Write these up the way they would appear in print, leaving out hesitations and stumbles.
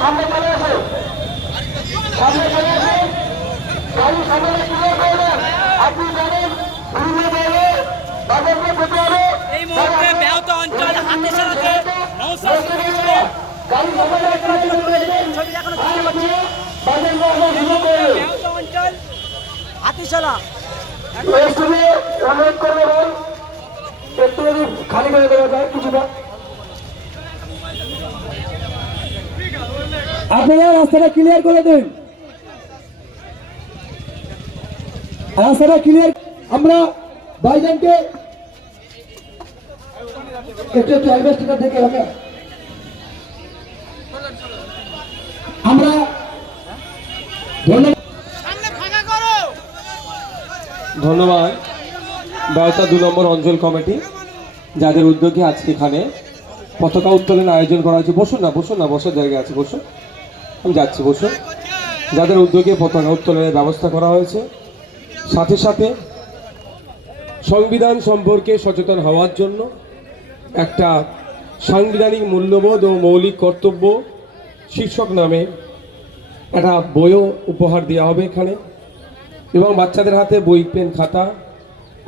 সামনে চলে আসে, সামনে চলে আসে, গাড়ি সামনে ক্লিয়ার করে দেন। আপনি জানেন বিভিন্ন দলে বাজারকে পেতে হবে। এই মুহূর্তে ব্যাহত অঞ্চল হাতিশালাতে নওশাদ সিদ্দিকী সহ গাড়ি সামনে ক্লিয়ার করে দেন। ছবি এখনো দেখতে পাচ্ছি। বাজারকে আমরা শুরু করে ব্যাহত অঞ্চল হাতিশালা স্কুলে অনুরোধ করবো বল একটু যদি খালি করে দেওয়া যায় কিছুটা। আপনারা রাস্তাটা ক্লিয়ার করে দিন, রাস্তাটা ক্লিয়ার। আমরা ভাইজানকে একটু একটু অ্যাডভাইসটা দেখে হবে। আমরা ধন্যবাদ বায়তা 2 নম্বর অঞ্চল কমিটি, যাদের উদ্যোগে আজকে এখানে পতাকা উত্তোলন আয়োজন করা হয়েছে। বসুন না, বসুন না, বসার জায়গা আছে, বসুন, আমি যাচ্ছি, বসুন। যাদের উদ্যোগে পতাকা উত্তোলনের ব্যবস্থা করা হয়েছে, সাথে সাথে সংবিধান সম্পর্কে সচেতন হওয়ার জন্য একটা সাংবিধানিক মূল্যবোধ ও মৌলিক কর্তব্য শীর্ষক নামে একটা বইও উপহার দেওয়া হবে এখানে, এবং বাচ্চাদের হাতে বই, পেন, খাতা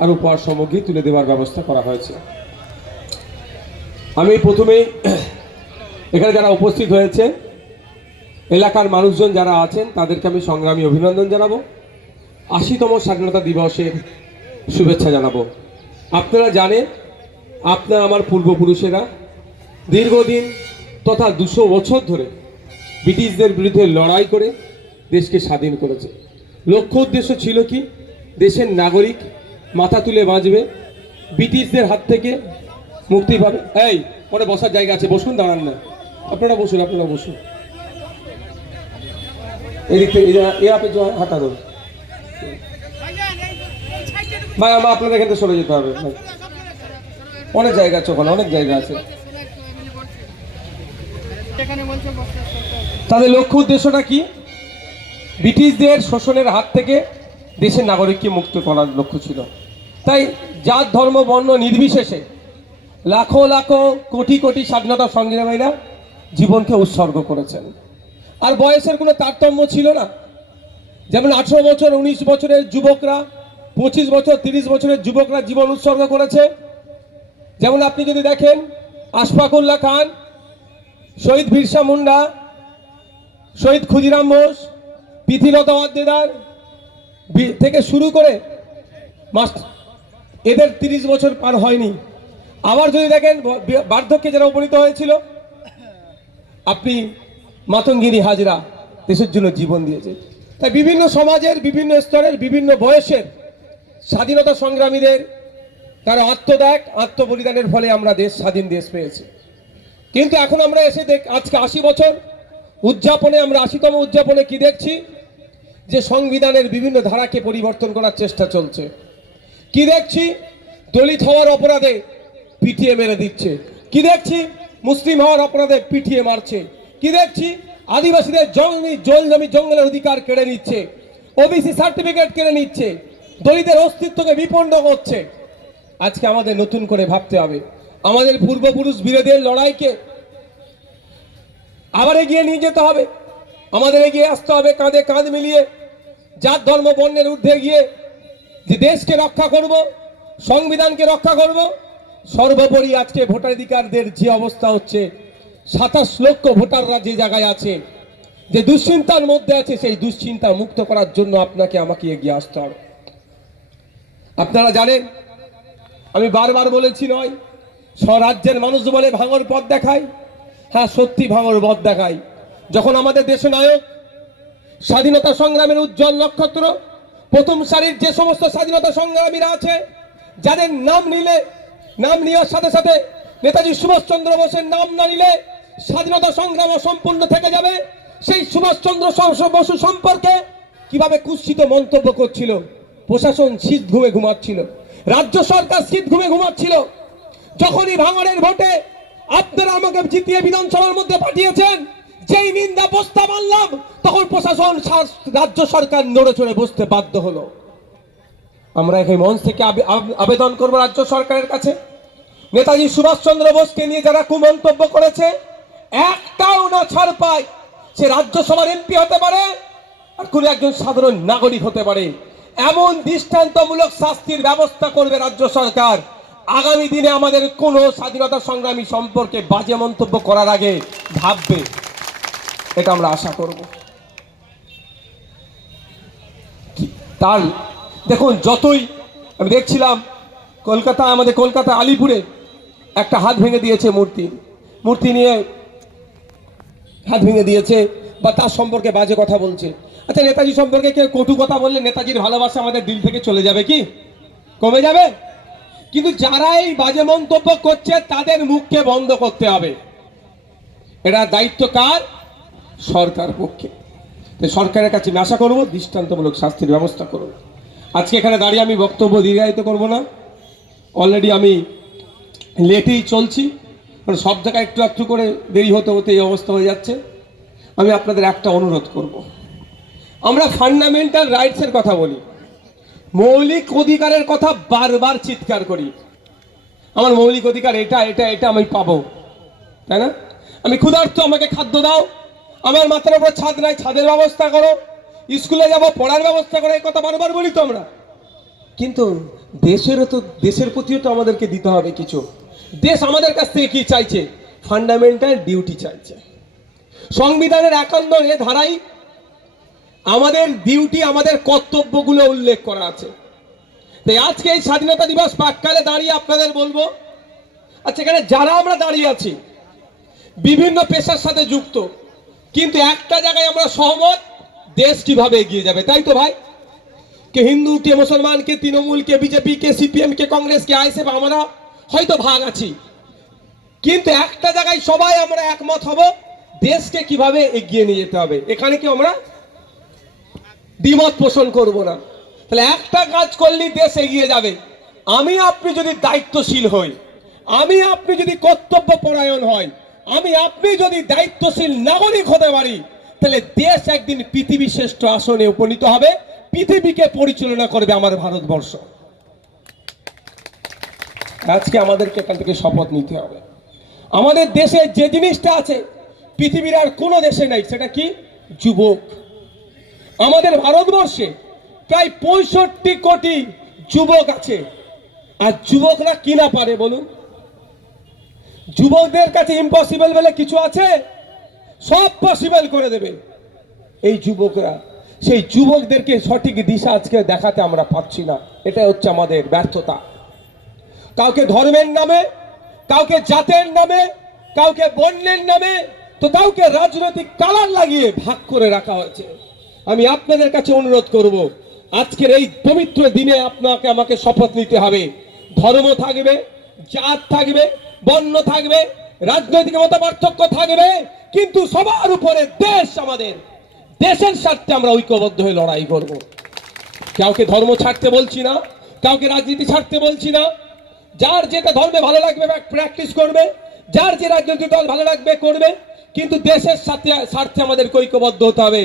আর উপহার সামগ্রী তুলে দেওয়ার ব্যবস্থা করা হয়েছে। আমি প্রথমেই এখানে যারা উপস্থিত হয়েছে এলাকার মানুষজন যারা আছেন তাদেরকে আমি সংগ্রামী অভিনন্দন জানাবো, 80তম স্বাধীনতা দিবসের শুভেচ্ছা জানাবো। আপনারা জানেন, আপনারা আমার পূর্বপুরুষেরা দীর্ঘদিন তথা 200 বছর ধরে ব্রিটিশদের বিরুদ্ধে লড়াই করে দেশকে স্বাধীন করেছে। লক্ষ্য উদ্দেশ্য ছিল কি? দেশের নাগরিক মাথা তুলে বাঁচবে, ব্রিটিশদের হাত থেকে মুক্তি পাবে। এই পরে বসার জায়গা আছে, বসুন, দাঁড়ান না, আপনারা বসুন, আপনারা বসুন। এদিক থেকে হাঁটা দেন ভাই, আমার আপনাদের এখান থেকে সরে যেতে হবে, অনেক জায়গা আছে ওখানে, অনেক জায়গা আছে। তাদের লক্ষ্য উদ্দেশ্যটা কি? ব্রিটিশদের শোষণের হাত থেকে দেশের নাগরিককে মুক্ত করার লক্ষ্য ছিল। তাই জাত, ধর্ম, বর্ণ নির্বিশেষে লাখো লাখো কোটি কোটি স্বাধীনতা সংগ্রামীরা জীবনকে উৎসর্গ করেছেন। আর বয়সের কোনো তারতম্য ছিল না। যেমন 18 বছর, 19 বছরের যুবকরা, 25 বছর, 30 বছরের যুবকরা জীবন উৎসর্গ করেছে। যেমন আপনি যদি দেখেন আশফাকুল্লাহ খান, শহীদ বিরসা মুন্ডা, শহীদ ক্ষুদিরাম বোস, প্রীতিলতা ওয়াদ্দেদার থেকে শুরু করে এদের 30 বছর পার হয়নি। আবার যদি দেখেন বার্ধক্যে যারা উপনীত হয়েছিল, আপনি মাতঙ্গিনী হাজরা দেশের জন্য জীবন দিয়েছে। তাই বিভিন্ন সমাজের, বিভিন্ন স্তরের, বিভিন্ন বয়সের স্বাধীনতা সংগ্রামীদের তারা আত্মত্যাগ, আত্মবলিদানের ফলে আমরা স্বাধীন দেশ পেয়েছি। কিন্তু এখন আমরা এসে আজকে 80 বছর উদযাপনে, আমরা 80তম উদযাপনে কি দেখছি? যে সংবিধানের বিভিন্ন ধারাকে পরিবর্তন করার চেষ্টা চলছে। কি দেখছি? দলিত হওয়ার অপরাধে পিটিয়ে মেরে দিচ্ছে। কি দেখছি? মুসলিম হওয়ার অপরাধে পিটিয়ে মারছে। কি দেখছি? আদিবাসীদের জমি জঙ্গলের অধিকার কেড়ে নিচ্ছে, ওবিসি সার্টিফিকেট কেড়ে নিচ্ছে, দলিতের অস্তিত্বকে বিপন্ন করছে। আজকে আমাদের নতুন করে ভাবতে হবে, আমাদের পূর্বপুরুষ বীরদের লড়াইকে আবার এগিয়ে নিয়ে যেতে হবে। আমাদের এগিয়ে আসতে হবে কাঁধে কাঁধ মিলিয়ে, জাত, ধর্ম, বর্ণের ঊর্ধ্বে গিয়ে যে দেশকে রক্ষা করব, সংবিধানকে রক্ষা করব। সর্বোপরি আজকে ভোটাধিকারদের যে অবস্থা হচ্ছে, 27 লক্ষ ভোটাররা যে জায়গায় আছে, যে দুশ্চিন্তার মধ্যে আছে, সেই দুশ্চিন্তা মুক্ত করার জন্য আপনাকে আমাকে এগিয়ে আসতে হবে। আপনারা জানেন, আমি বারবার বলেছি নয়, স্বরাজ্যের মানুষ বলে ভাঙর পথ দেখায়। হ্যাঁ, সত্যি ভাঙর পথ দেখায়। যখন আমাদের দেশ নায়ক, স্বাধীনতা সংগ্রামের উজ্জ্বল নক্ষত্র, প্রথম সারির যে সমস্ত স্বাধীনতা সংগ্রামীরা আছে, যাদের নাম নিলে, নাম নেওয়ার সাথে সাথে নেতাজি সুভাষচন্দ্র বোসের নাম না নিলে স্বাধীনতা সংগ্রাম অসম্পূর্ণ থেকে যাবে, সেই সুভাষচন্দ্র বসু সম্পর্কে কিভাবে কুৎসিত মন্তব্য করছিল। প্রশাসন শীত ঘুমে ঘুমাচ্ছিল, রাজ্য সরকার শীত ঘুমে ঘুমাচ্ছিল। যখনই ভাঙড়ের ভোটে আপনারা আমাকে জিতিয়ে বিধানসভার মধ্যে পাঠিয়েছেন, যেই নিন্দা প্রস্তাব আনলাম, তখন প্রশাসন, রাজ্য সরকার নড়ে চড়ে বসতে বাধ্য হলো। আমরা এই মঞ্চ থেকে আবেদন করব রাজ্য সরকারের কাছে, নেতাজি সুভাষচন্দ্র বোসকে নিয়ে যারা কুমন্তব্য করেছে, একটাও না ছাড় পায়, সে রাজ্যসভার এমপি হতে পারে, আর কোনো একজন সাধারণ নাগরিক হতে পারে। এমন দৃষ্টান্তমূলক শাস্তির ব্যবস্থা করবে রাজ্য সরকার, আগামী দিনে আমাদের কোনো স্বাধীনতা সংগ্রামী সম্পর্কে বাজে মন্তব্য করার আগে ভাববে, এটা আমরা আশা করব। তার দেখুন, যতই আমি দেখছিলাম আমাদের কলকাতা আলিপুরে একটা হাত ভেঙে দিয়েছে, মূর্তি নিয়ে হাত ভেঙে দিয়েছে বা তার সম্পর্কে বাজে কথা বলছে। আচ্ছা, নেতাজি সম্পর্কে কেউ কটু কথা বললে নেতাজির ভালোবাসা আমাদের দিল থেকে চলে যাবে কি? কমে যাবে? কিন্তু যারা এই বাজে মন্তব্য করছে তাদের মুখকে বন্ধ করতে হবে। এটা দায়িত্ব কার? সরকার পক্ষে। তো সরকারের কাছে আমি আশা করবো দৃষ্টান্তমূলক শাস্তির ব্যবস্থা করুন। আজকে এখানে দাঁড়িয়ে আমি বক্তব্য দীর্ঘায়িত করবো না, অলরেডি আমি লেটেই চলছি, মানে সব জায়গায় একটু একটু করে দেরি হতে হতে এই অবস্থা হয়ে যাচ্ছে। আমি আপনাদের একটা অনুরোধ করব, আমরা ফান্ডামেন্টাল রাইটসের কথা বলি, মৌলিক অধিকারের কথা বারবার চিৎকার করি। আমার মৌলিক অধিকার এটা এটা এটা আমি পাবো, তাই না? আমি ক্ষুধার্ত, আমাকে খাদ্য দাও, আমার মাথার উপর ছাদ নাই, ছাদের ব্যবস্থা করো, স্কুলে যাব, পড়ার ব্যবস্থা করো, এই কথা বারবার বলি তো আমরা। কিন্তু দেশের প্রতিও তো আমাদেরকে দিতে হবে কিছু। দেশ আমাদের কাছ থেকে কি চাইছে? ফান্ডামেন্টাল ডিউটি চাইছে। সংবিধানের 51 ধারায় আমাদের ডিউটি, আমাদের কর্তব্যগুলো উল্লেখ করা আছে। তাই আজকে এই স্বাধীনতা দিবস প্রাক্কালে দাঁড়িয়ে আপনাদের বলবো, আচ্ছা, এখানে যারা আমরা দাঁড়িয়ে আছি বিভিন্ন পেশার সাথে যুক্ত, কিন্তু একটা জায়গায় আমরা সহমত, দেশ কিভাবে এগিয়ে যাবে, তাই তো ভাই? কে হিন্দু, কে মুসলমান, কে তৃণমূল, কে বিজেপি, কে সিপিএম, কে কংগ্রেস, কে আইএসএফ, আমরা হয়তো ভাগ আছি, কিন্তু একটা জায়গায় সবাই আমরা একমত হব, দেশকে কিভাবে এগিয়ে নিয়ে যেতে হবে। এখানে কি আমরা দ্বিমত পোষণ করব না। তাহলে একটা কাজ করলেই দেশ এগিয়ে যাবে। আমি আপনি যদি দায়িত্বশীল হই, আমি আপনি যদি কর্তব্য পরায়ণ হয়, আমি আপনি যদি দায়িত্বশীল নাগরিক হতে পারি, তাহলে দেশ একদিন পৃথিবীর শ্রেষ্ঠ আসনে উপনীত হবে, পৃথিবীকে পরিচালনা করবে আমার ভারতবর্ষ। আজকে আমাদেরকে এখান থেকে শপথ নিতে হবে। আমাদের দেশে যে জিনিসটা আছে পৃথিবীর আর কোনো দেশে নাই, সেটা কি? যুবক। আমাদের ভারতবর্ষে প্রায় 65 কোটি যুবক আছে, আর যুবকরা কি না পারে বলুন? যুবকদের কাছে ইম্পসিবল বলে কিছু আছে? সব পসিবল করে দেবে এই যুবকরা। সেই যুবকদেরকে সঠিক দিশা আজকে দেখাতে আমরা পাচ্ছি না, এটা হচ্ছে আমাদের ব্যর্থতা। কাউকে ধর্মের নামে, কাউকে জাতের নামে, কাউকে বর্ণের নামে, তো কাউকে রাজনৈতিক কালার লাগিয়ে ভাগ করে রাখা হয়েছে। আমি আপনাদের কাছে অনুরোধ করব, আজকের এই পবিত্র দিনে আপনাকে আমাকে শপথ নিতে হবে। ধর্ম থাকবে, জাত থাকবে, বর্ণ থাকবে, রাজনৈতিক মতপার্থক্য থাকবে, কিন্তু সবার উপরে দেশ, আমাদের দেশের স্বার্থে আমরা ঐক্যবদ্ধ হয়ে লড়াই করব। কাউকে ধর্ম ছাড়তে বলছি না, কাউকে রাজনীতি ছাড়তে বলছি না। যার যেটা ধর্মে ভালো লাগবে প্র্যাকটিস করবে, যার যে রাজনৈতিক দল ভালো লাগবে করবে, কিন্তু দেশের স্বার্থে আমাদের ঐক্যবদ্ধ হতে হবে,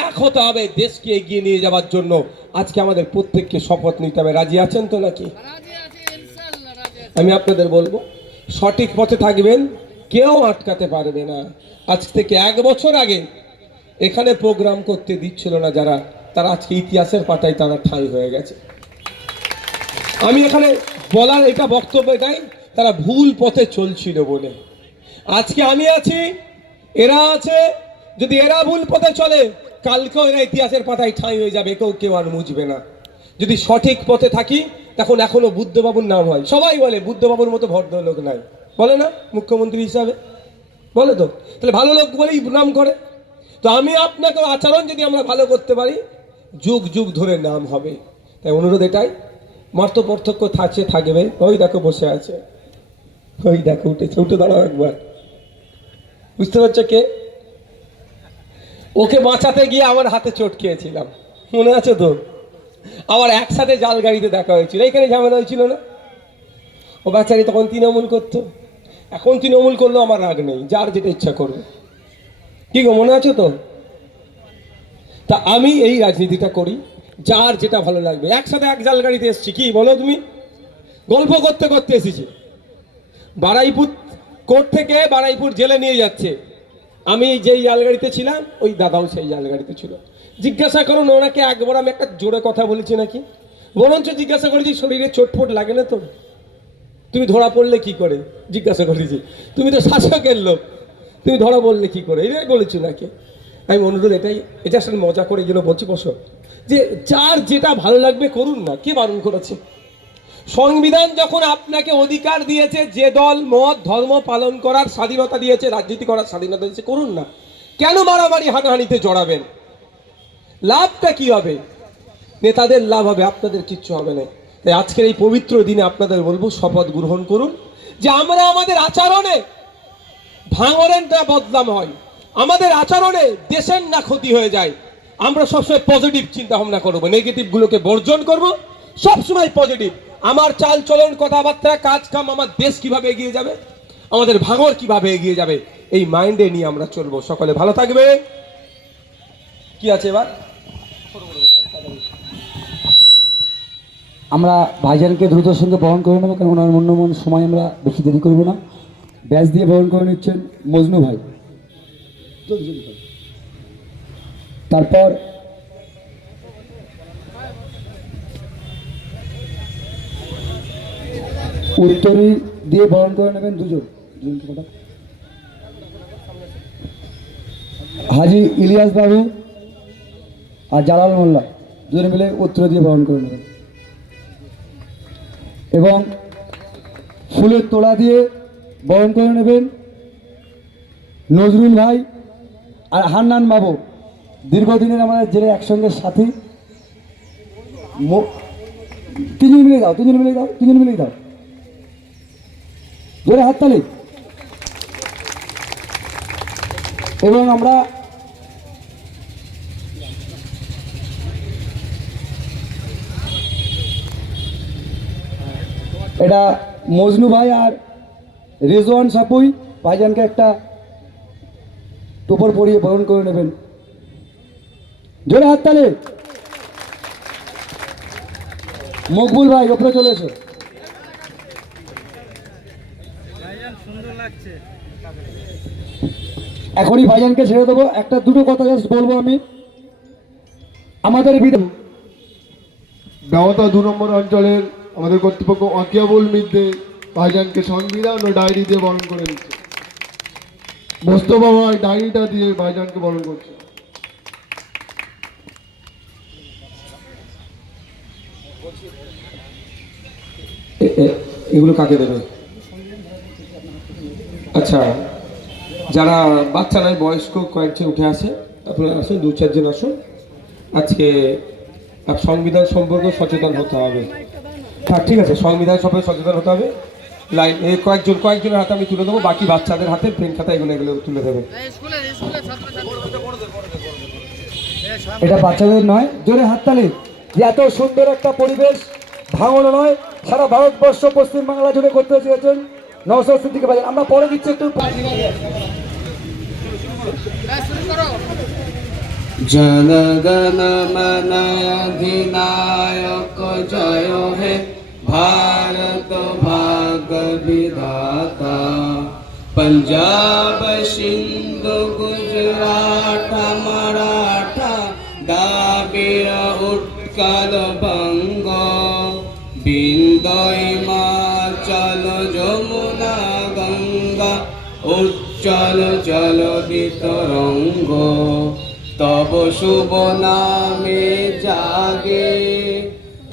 এক হতে হবে দেশকে এগিয়ে নিয়ে যাওয়ার জন্য। আজকে আমাদের প্রত্যেককে শপথ নিতে হবে। রাজি আছেন তো নাকি? আমি আপনাদের বলবো, সঠিক পথে থাকবেন, কেউ আটকাতে পারবে না। আজ থেকে 1 বছর আগে এখানে প্রোগ্রাম করতে দিচ্ছিল না যারা, তারা আজকে ইতিহাসের পাতায় তারা ঠাঁই হয়ে গেছে। আমি এখানে বলার এটা বক্তব্য এটাই, তারা ভুল পথে চলছিল বলে। আজকে আমি আছি, এরা আছে, যদি এরা ভুল পথে চলে, কালকেও এরা ইতিহাসের পাতায় ঠাঁই হয়ে যাবে, কেউ আর মুছবে না। যদি সঠিক পথে থাকি, তখন এখনো বুদ্ধবাবুর নাম হয়। সবাই বলে বুদ্ধবাবুর মতো ভদ্রলোক নাই, বলে না মুখ্যমন্ত্রী হিসাবে? বলে তো, তাহলে ভালো লোক বলেই নাম করে। তো আমি আপনাকে আচরণ যদি আমরা ভালো করতে পারি, যুগ যুগ ধরে নাম হবে। তাই অনুরোধ এটাই, মত পার্থক্য থাকবে। ওই দেখো বসে আছে, ওই দেখো উঠেছে, উঠে দাঁড়াও একবার। বুঝতে পারছো কে? ওকে বাঁচাতে গিয়ে আমার হাতে চোট খেয়েছিলাম, মনে আছে তো? আবার একসাথে জাল গাড়িতে দেখা হয়েছিল, এখানে ঝামেলা হয়েছিল না? ও বেচারি তখন তৃণমূল করতো, এখন তৃণমূল করলেও আমার রাগ নেই, যার যেটা ইচ্ছা করবে। কি গো, মনে আছে তো? তা আমি এই রাজনীতিটা করি, যার যেটা ভালো লাগবে। একসাথে এক জাল গাড়িতে এসছি, কি বলো তুমি? গল্প করতে করতে এসেছি। বারুইপুর কোর্ট থেকে বারুইপুর জেলে নিয়ে যাচ্ছে, আমি যেই আলগাড়িতে ছিলাম ওই দাদাও সেই আলগাড়িতে ছিল। জিজ্ঞাসা করুন ওনাকে একবার আমি একটা জোরে কথা বলেছি নাকি, বরঞ্চ জিজ্ঞাসা করেছি শরীরে চোটফোট লাগে না তো, তুমি ধরা পড়লে কি করে, জিজ্ঞাসা করেছি তুমি তো শাসকের লোক, তুমি ধরা পড়লে কি করে, এটাই বলেছি নাকি। আমি অনুরোধ এটা আসলে মজা করে গেল বলছি বসো, যে যার যেটা ভালো লাগবে করুন না, কে বারণ করেছে? সংবিধান যখন আপনাকে অধিকার দিয়েছে, যে দল মত ধর্ম পালন করার স্বাধীনতা দিয়েছে, রাজনীতি করার স্বাধীনতা দিয়েছে, করুন না। কেন মারামারি হানাহানিতে জড়াবেন? লাভটা কি হবে? নেতাদের লাভ হবে, আপনাদের কিচ্ছু হবে না। তাই আজকের এই পবিত্র দিনে আপনাদের বলবো শপথ গ্রহণ করুন যে আমরা আমাদের আচরণে ভাঙরের না বদনাম হয়, আমাদের আচরণে দেশের না ক্ষতি হয়ে যায়। আমরা সবসময় পজিটিভ চিন্তা ভাবনা করবো, নেগেটিভ গুলোকে বর্জন করব, সবসময় পজিটিভ। আমার চাল চলন কথাবার্তা কাজ কাম, আমার দেশ কিভাবে এগিয়ে যাবে, আমাদের ভাঙর কিভাবে এগিয়ে যাবে, এই মাইন্ডে নিয়ে আমরা চলবো। সকলে ভালো থাকবে। কি আছে এবার? আমরা ভাইজানকে দ্রুতর সঙ্গে বরণ করে নেবো, কারণ ওনার মূল্যবান সময় আমরা বেশি দেরি করবো না। ব্যাচ দিয়ে বরণ করে নিচ্ছেন মজনু ভাই। তারপর উত্তরী দিয়ে বরণ করে নেবেন দুজন, হাজি ইলিয়াস বাবু আর জালাল মোল্লা দুজনে মিলে উত্তর দিয়ে বরণ করে নেবেন। এবং ফুলের তোড়া দিয়ে বরণ করে নেবেন নজরুল ভাই আর হান্নান বাবু, দীর্ঘদিনের আমাদের জেলে একসঙ্গে সাথী। তিনজন মিলে দাও, তিনজন মিলে দাও, তিনজন মিলে দাও, জোরে হাততালি। এবং আমরা এটা মজনু ভাই আর রেজওয়ান সাপুই ভাইজানকে একটা টোপর পরিয়ে বরণ করে নেবেন, জোরে হাততালি। মকবুল ভাই ওপরে চলে এসো। এখনই ভাইজানকে ছেড়ে দেবো। একটা দুটো কথা জাস্ট বলবো আমি। আমাদের ব্যবতা 2 নম্বর অঞ্চলের আমাদের কর্তৃপক্ষ আকিয়াবুল মিদ্দে ভাইজানকে সংবিধান ও ডায়েরি দিয়ে বরণ করে নিচ্ছে। বস্তু বাবা ডায়েরিটা দিয়ে ভাইজানকে বরণ করছে। এগুলো কাকে দেবে? আচ্ছা, যারা বাচ্চা নয় বয়স্ক কয়েকজন উঠে আসে, আপনারা আসুন, 2-4 জন আসুন। আজকে সংবিধান সম্পর্কে সচেতন হতে হবে। হ্যাঁ ঠিক আছে, সংবিধান সম্পর্কে সচেতন হতে হবে। লাইন কয়েকজনের হাতে আমি তুলে দেবো, বাকি বাচ্চাদের হাতে পেন খাতা এগুলো তুলে দেবে। এটা বাচ্চাদের নয়, জোরে হাততালি। যে এত সুন্দর একটা পরিবেশ ভাঙন নয়, সারা ভারতবর্ষ পশ্চিমবাংলা জুড়ে করতে চেয়েছেন নওশাদ সিদ্দিকী ভাইজান। আমরা পরে দিচ্ছি একটু। জনগণ মন অধিনায়ক জয় হে भारत भाग्य विधाता पंजाब सिंधु गुजरात मराठा द्राविड़ उत्कल बंग बिंदु हिमाचल যমুনা गंगा उच्चल जलदित रंग तब शुभ नामे जागे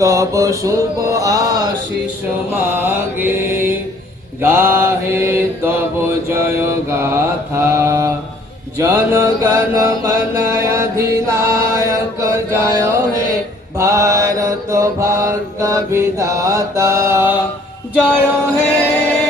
तब शुभ आशीष मागे गाहे तब जय गाथा जनगण मन अधिनायक जय हे भारत भाग्य विधाता जय हे